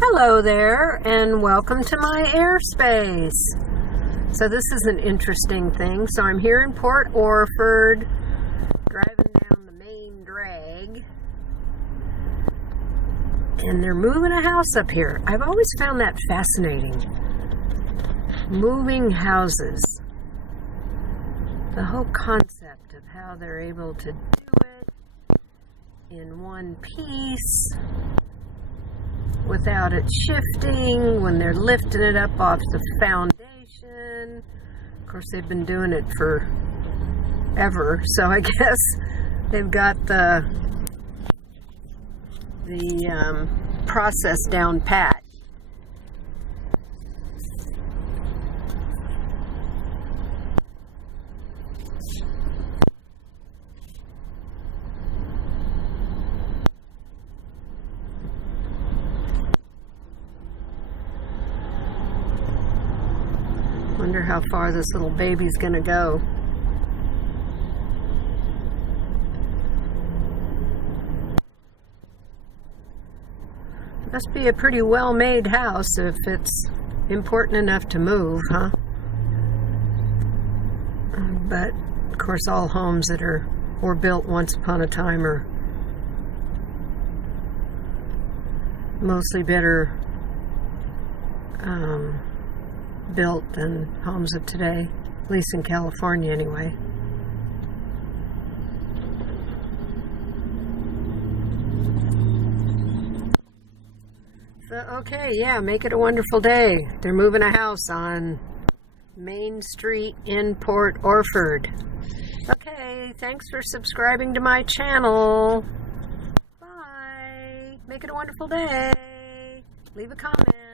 Hello there, and welcome to my airspace. So this is an interesting thing. So I'm here in Port Orford, driving down the main drag, and they're moving a house up here. I've always found that fascinating. Moving houses. The whole concept of how they're able to do it in one piece without it shifting when they're lifting it up off the foundation. Of course, they've been doing it forever, so I guess they've got the process down pat. Wonder how far this little baby's gonna go. Must be a pretty well-made house if it's important enough to move, huh? But of course, all homes that were built once upon a time are mostly better built than homes of today, at least in California anyway. So, okay, yeah, make it a wonderful day. They're moving a house on Main Street in Port Orford. Okay, thanks for subscribing to my channel. Bye. Make it a wonderful day. Leave a comment.